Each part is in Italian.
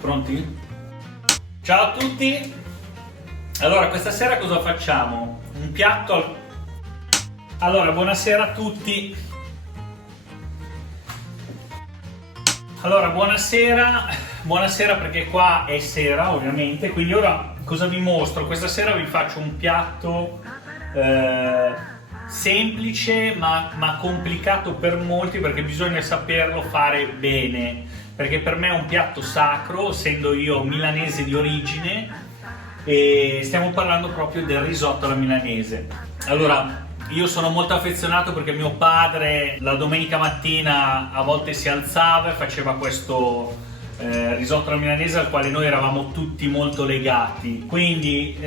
Pronti? Ciao a tutti! Allora, questa sera cosa facciamo? Un piatto... Allora, buonasera a tutti! Allora, buonasera perché qua è sera ovviamente, quindi ora cosa vi mostro? Questa sera vi faccio un piatto semplice ma complicato per molti perché bisogna saperlo fare bene, perché per me è un piatto sacro, essendo io milanese di origine, e stiamo parlando proprio del risotto alla milanese. Allora, io sono molto affezionato perché mio padre la domenica mattina a volte si alzava e faceva questo risotto alla milanese al quale noi eravamo tutti molto legati. Quindi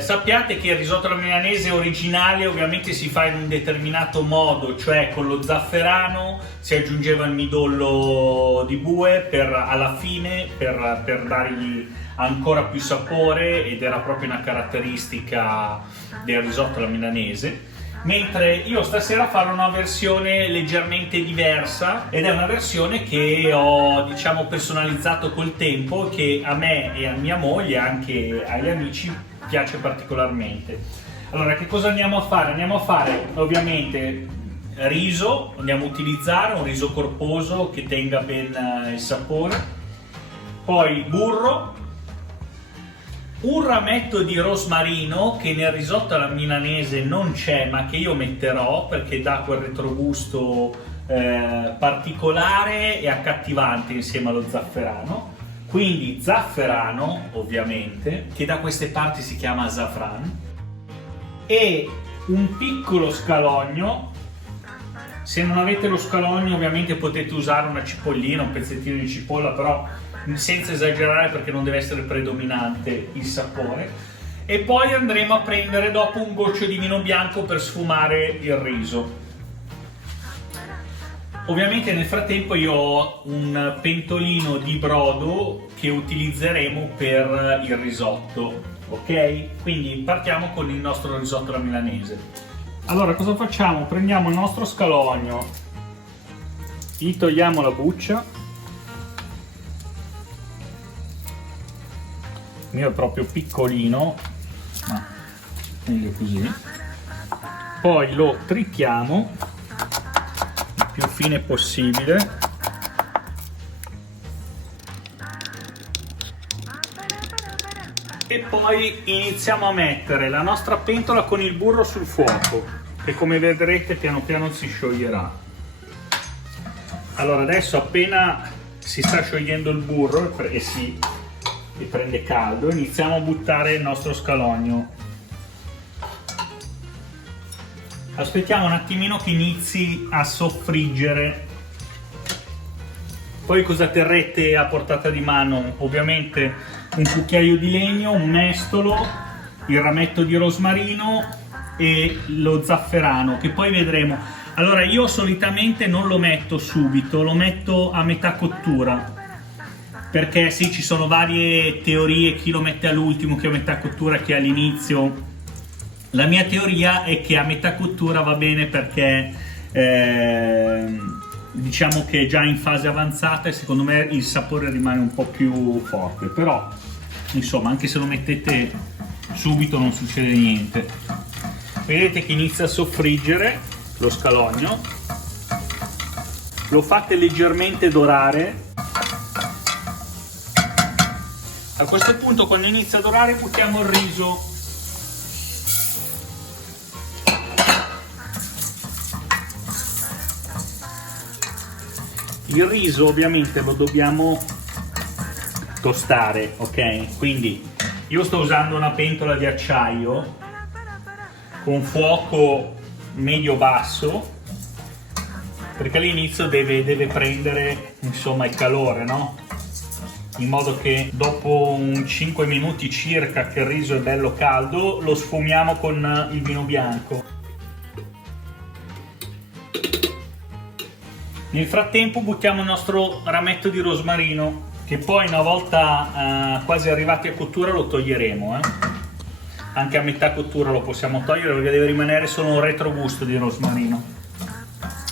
sappiate che il risotto alla milanese originale ovviamente si fa in un determinato modo, cioè con lo zafferano, si aggiungeva il midollo di bue alla fine per dargli ancora più sapore, ed era proprio una caratteristica del risotto alla milanese. Mentre io stasera farò una versione leggermente diversa, ed è una versione che ho, diciamo, personalizzato col tempo, che a me e a mia moglie e anche agli amici piace particolarmente. Allora, che cosa andiamo a fare? Andiamo a fare ovviamente riso, andiamo a utilizzare un riso corposo che tenga ben il sapore, poi burro, un rametto di rosmarino che nel risotto alla milanese non c'è ma che io metterò perché dà quel retrogusto particolare e accattivante insieme allo zafferano. Quindi zafferano ovviamente, che da queste parti si chiama safran, e un piccolo scalogno. Se non avete lo scalogno ovviamente potete usare una cipollina, un pezzettino di cipolla, però senza esagerare perché non deve essere predominante il sapore. E poi andremo a prendere dopo un goccio di vino bianco per sfumare il riso. Ovviamente nel frattempo io ho un pentolino di brodo che utilizzeremo per il risotto, ok? Quindi partiamo con il nostro risotto alla milanese. Allora, cosa facciamo? Prendiamo il nostro scalogno, gli togliamo la buccia. Il mio è proprio piccolino, ma meglio così. Poi lo trittiamo il più fine possibile. E poi iniziamo a mettere la nostra pentola con il burro sul fuoco, che come vedrete piano piano si scioglierà. Allora, adesso appena si sta sciogliendo il burro e prende caldo, iniziamo a buttare il nostro scalogno. Aspettiamo un attimino che inizi a soffriggere. Poi cosa terrete a portata di mano? Ovviamente un cucchiaio di legno, un mestolo, il rametto di rosmarino e lo zafferano, che poi vedremo. Allora, io solitamente non lo metto subito, lo metto a metà cottura, perché sì, ci sono varie teorie, chi lo mette all'ultimo, chi a metà cottura, chi all'inizio. La mia teoria è che a metà cottura va bene perché diciamo che è già in fase avanzata e secondo me il sapore rimane un po' più forte, però insomma anche se lo mettete subito non succede niente. Vedete che inizia a soffriggere lo scalogno, lo fate leggermente dorare. A questo punto, quando inizia a dorare, buttiamo il riso. Il riso ovviamente lo dobbiamo tostare, ok? Quindi io sto usando una pentola di acciaio con fuoco medio-basso, perché all'inizio deve prendere, insomma, il calore, no? In modo che dopo un 5 minuti circa che il riso è bello caldo lo sfumiamo con il vino bianco. Nel frattempo buttiamo il nostro rametto di rosmarino, che poi una volta quasi arrivati a cottura lo toglieremo. Anche a metà cottura lo possiamo togliere perché deve rimanere solo un retrogusto di rosmarino.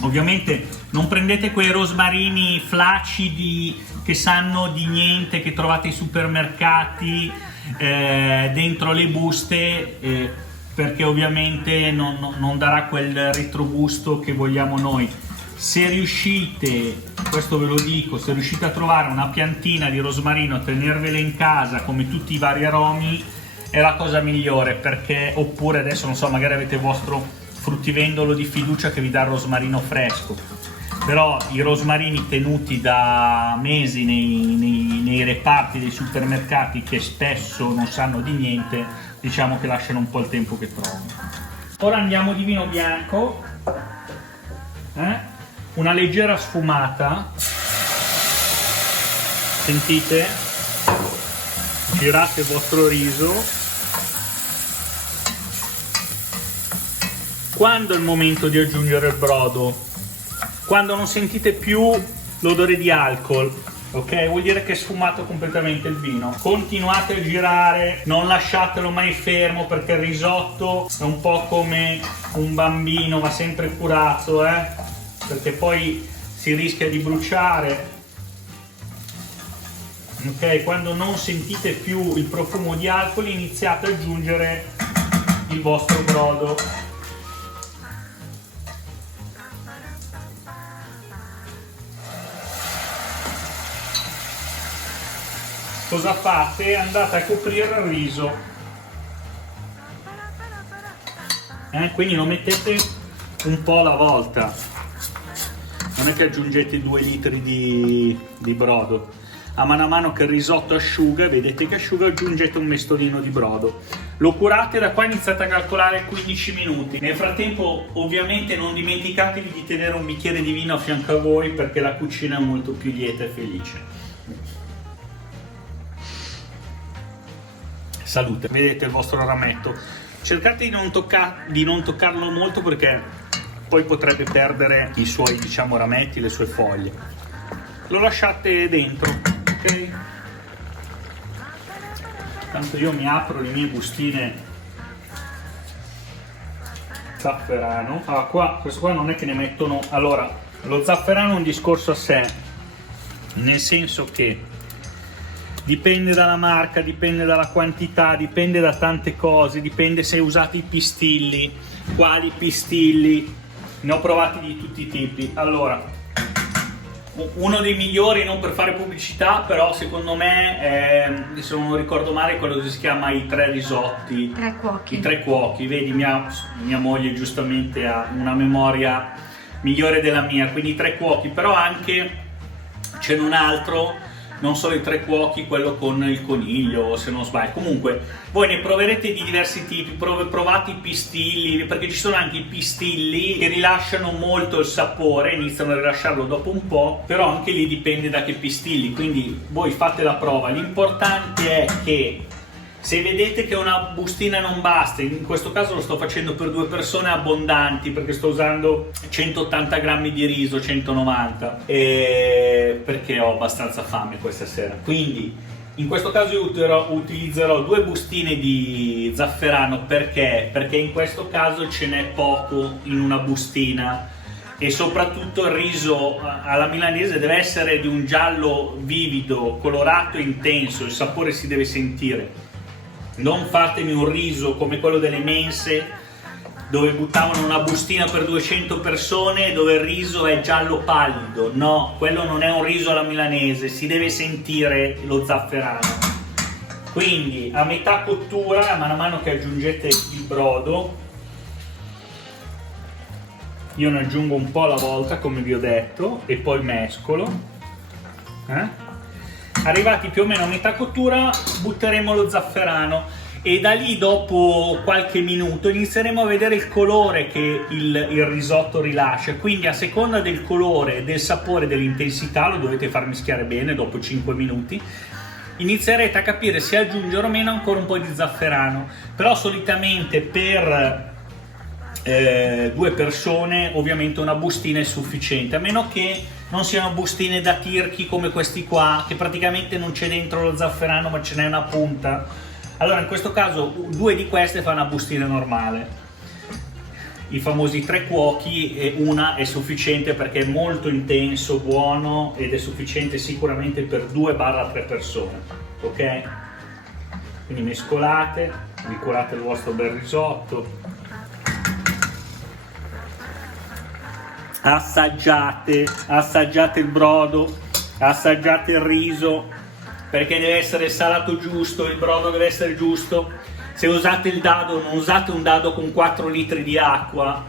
Ovviamente non prendete quei rosmarini flaccidi che sanno di niente, che trovate ai supermercati dentro le buste, perché ovviamente non darà quel retrogusto che vogliamo noi. Se riuscite, questo ve lo dico, se riuscite a trovare una piantina di rosmarino, tenervela in casa come tutti i vari aromi, è la cosa migliore, perché oppure adesso non so, magari avete il vostro fruttivendolo di fiducia che vi dà il rosmarino fresco, però i rosmarini tenuti da mesi nei reparti dei supermercati, che spesso non sanno di niente, diciamo che lasciano un po' il tempo che trovano. Ora andiamo di vino bianco, una leggera sfumata, sentite? Girate il vostro riso. Quando è il momento di aggiungere il brodo? Quando non sentite più l'odore di alcol, ok? Vuol dire che è sfumato completamente il vino. Continuate a girare, non lasciatelo mai fermo, perché il risotto è un po' come un bambino, va sempre curato, perché poi si rischia di bruciare. Ok, quando non sentite più il profumo di alcol, iniziate ad aggiungere il vostro brodo. Cosa fate? Andate a coprire il riso, quindi lo mettete un po' alla volta, non è che aggiungete 2 litri di brodo. A mano che il risotto asciuga, vedete che asciuga, aggiungete un mestolino di brodo. Lo curate, da qua iniziate a calcolare 15 minuti. Nel frattempo ovviamente non dimenticatevi di tenere un bicchiere di vino a fianco a voi, perché la cucina è molto più lieta e felice. Salute. Vedete il vostro rametto, cercate di non toccarlo molto, perché poi potrebbe perdere i suoi, diciamo, rametti, le sue foglie. Lo lasciate dentro, ok? Tanto io mi apro le mie bustine zafferano. Questo qua non è che ne mettono. Allora, lo zafferano è un discorso a sé, nel senso che dipende dalla marca, dipende dalla quantità, dipende da tante cose, dipende se usate i pistilli, quali pistilli, ne ho provati di tutti i tipi. Allora, uno dei migliori, non per fare pubblicità, però secondo me, se non ricordo male, quello che si chiama i 3 risotti. 3 cuochi. I 3 cuochi, vedi, mia moglie giustamente ha una memoria migliore della mia, quindi i 3 cuochi, però anche c'è un altro, non solo i 3 cuochi, quello con il coniglio, se non sbaglio. Comunque voi ne proverete di diversi tipi, provate i pistilli, perché ci sono anche i pistilli che rilasciano molto il sapore, iniziano a rilasciarlo dopo un po', però anche lì dipende da che pistilli, quindi voi fate la prova. L'importante è che se vedete che una bustina non basta, in questo caso lo sto facendo per 2 persone abbondanti, perché sto usando 180 grammi di riso, 190, perché ho abbastanza fame questa sera. Quindi in questo caso io utilizzerò 2 bustine di zafferano, perché in questo caso ce n'è poco in una bustina, e soprattutto il riso alla milanese deve essere di un giallo vivido, colorato e intenso, il sapore si deve sentire. Non fatemi un riso come quello delle mense, dove buttavano una bustina per 200 persone, dove il riso è giallo pallido. No, quello non è un riso alla milanese, si deve sentire lo zafferano. Quindi a metà cottura, man mano che aggiungete il brodo, io ne aggiungo un po' alla volta, come vi ho detto, e poi mescolo. Arrivati più o meno a metà cottura, butteremo lo zafferano, e da lì, dopo qualche minuto, inizieremo a vedere il colore che il risotto rilascia. Quindi a seconda del colore, del sapore, dell'intensità, lo dovete far mischiare bene. Dopo 5 minuti inizierete a capire se aggiungere o meno ancora un po' di zafferano. Però solitamente per 2 persone, ovviamente una bustina è sufficiente, a meno che non siano bustine da tirchi come questi qua, che praticamente non c'è dentro lo zafferano ma ce n'è una punta. Allora in questo caso 2 di queste fa una bustina normale, i famosi 3 cuochi, e una è sufficiente perché è molto intenso, buono, ed è sufficiente sicuramente per 2-3 persone, ok? Quindi mescolate, liquorate il vostro bel risotto, assaggiate il brodo, assaggiate il riso, perché deve essere salato giusto, il brodo deve essere giusto. Se usate il dado, non usate un dado con 4 litri di acqua,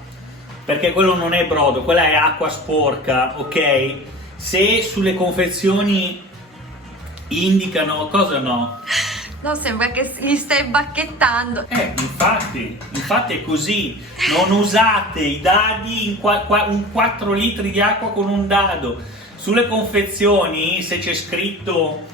perché quello non è brodo, quella è acqua sporca, ok? Se sulle confezioni indicano, cosa no? No, sembra che li stai bacchettando. Infatti è così. Non usate i dadi un 4 litri di acqua con un dado. Sulle confezioni, se c'è scritto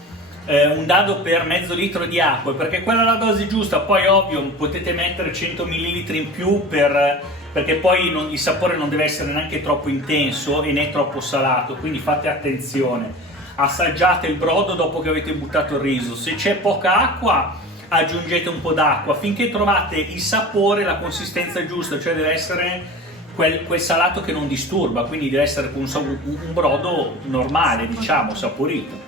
un dado per mezzo litro di acqua, perché quella è la dose giusta. Poi ovvio potete mettere 100 ml in più perché poi il sapore non deve essere neanche troppo intenso e né troppo salato, quindi fate attenzione. Assaggiate il brodo dopo che avete buttato il riso, se c'è poca acqua aggiungete un po' d'acqua finché trovate il sapore, la consistenza giusta, cioè deve essere quel salato che non disturba, quindi deve essere un brodo normale, diciamo, saporito.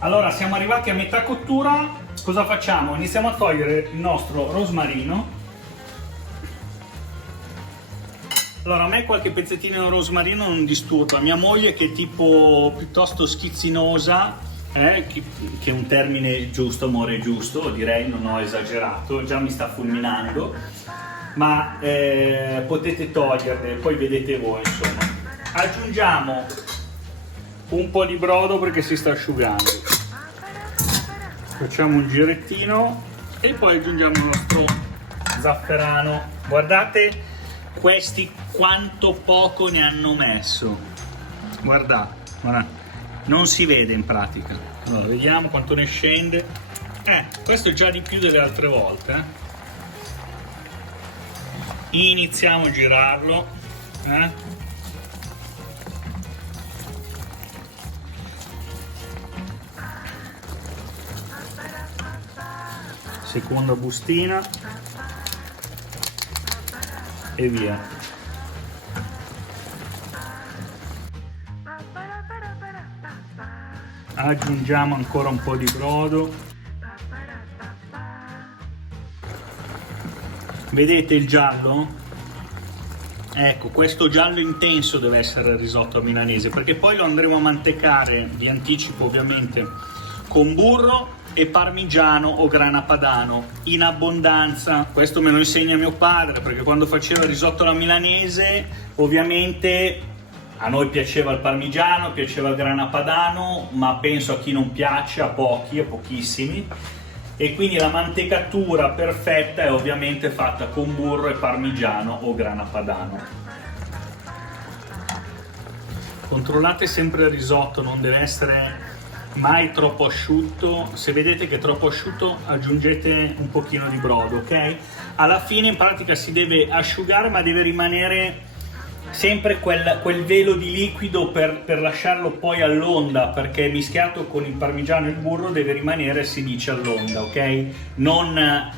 Allora siamo arrivati a metà cottura, cosa facciamo? Iniziamo a togliere il nostro rosmarino. Allora, a me qualche pezzettino di rosmarino non disturba, mia moglie che è tipo piuttosto schizzinosa, che è un termine giusto, amore giusto, direi, non ho esagerato, già mi sta fulminando, ma potete toglierle, poi vedete voi, insomma. Aggiungiamo un po' di brodo perché si sta asciugando, facciamo un girettino e poi aggiungiamo il nostro zafferano. Guardate questi quanto poco ne hanno messo, guardate, non si vede in pratica. Allora vediamo quanto ne scende. Questo è già di più delle altre volte. Iniziamo a girarlo, seconda bustina e via. Aggiungiamo ancora un po' di brodo. Vedete il giallo? Ecco, questo giallo intenso deve essere il risotto milanese, perché poi lo andremo a mantecare di anticipo, ovviamente, con burro e parmigiano o grana padano in abbondanza. Questo me lo insegna mio padre, perché quando faceva il risotto alla milanese, ovviamente a noi piaceva il parmigiano, piaceva il grana padano, ma penso a chi non piace, a pochi, a pochissimi, e quindi la mantecatura perfetta è ovviamente fatta con burro e parmigiano o grana padano. Controllate sempre il risotto, non deve essere mai troppo asciutto. Se vedete che è troppo asciutto aggiungete un pochino di brodo, ok? Alla fine in pratica si deve asciugare, ma deve rimanere sempre quel velo di liquido per lasciarlo poi all'onda, perché mischiato con il parmigiano e il burro deve rimanere, si dice, all'onda, ok? Non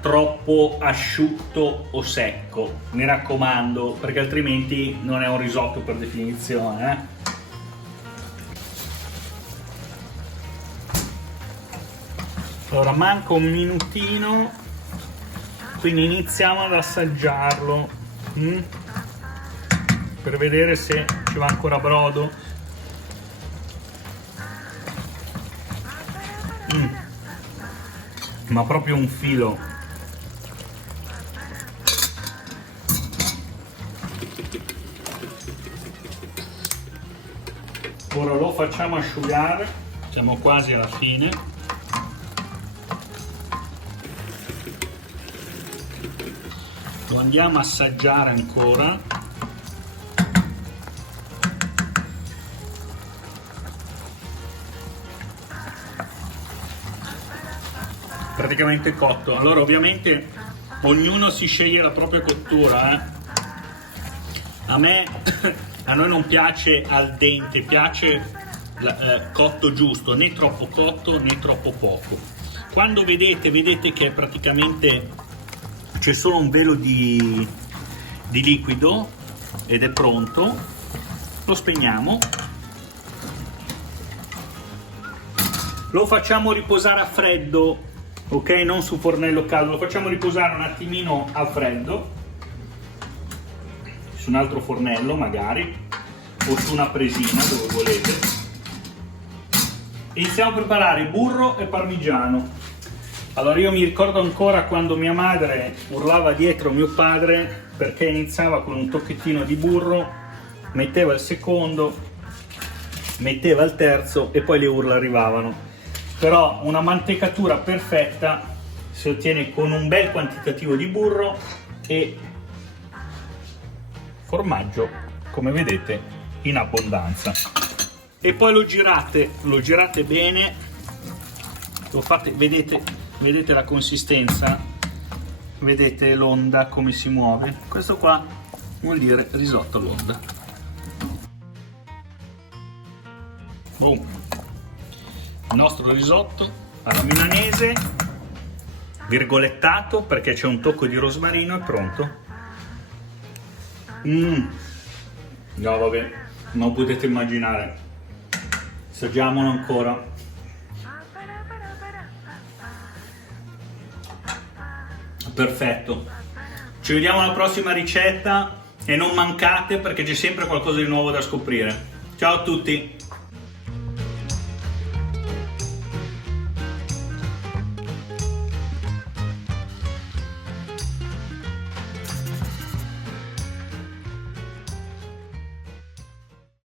troppo asciutto o secco, mi raccomando, perché altrimenti non è un risotto per definizione, Allora manca un minutino, quindi iniziamo ad assaggiarlo per vedere se ci va ancora brodo. Ma proprio un filo. Ora lo facciamo asciugare, siamo quasi alla fine. Lo andiamo a assaggiare ancora. Praticamente cotto. Allora ovviamente ognuno si sceglie la propria cottura, eh. A noi non piace al dente, piace cotto giusto, né troppo cotto né troppo poco. Quando vedete che praticamente c'è solo un velo di liquido ed è pronto, lo spegniamo, lo facciamo riposare a freddo, ok? Non su fornello caldo, lo facciamo riposare un attimino a freddo su un altro fornello magari o su una presina, dove volete. Iniziamo a preparare burro e parmigiano. Allora, io mi ricordo ancora quando mia madre urlava dietro mio padre perché iniziava con un tocchettino di burro, metteva il secondo, metteva il terzo e poi le urla arrivavano. Però una mantecatura perfetta si ottiene con un bel quantitativo di burro e formaggio, come vedete, in abbondanza. E poi lo girate bene, lo fate, vedete la consistenza, vedete l'onda come si muove. Questo qua vuol dire risotto all'onda. Boom. Il nostro risotto alla milanese, virgolettato perché c'è un tocco di rosmarino, è pronto. No, vabbè, non potete immaginare. Assaggiamolo ancora. Perfetto. Ci vediamo alla prossima ricetta e non mancate perché c'è sempre qualcosa di nuovo da scoprire. Ciao a tutti!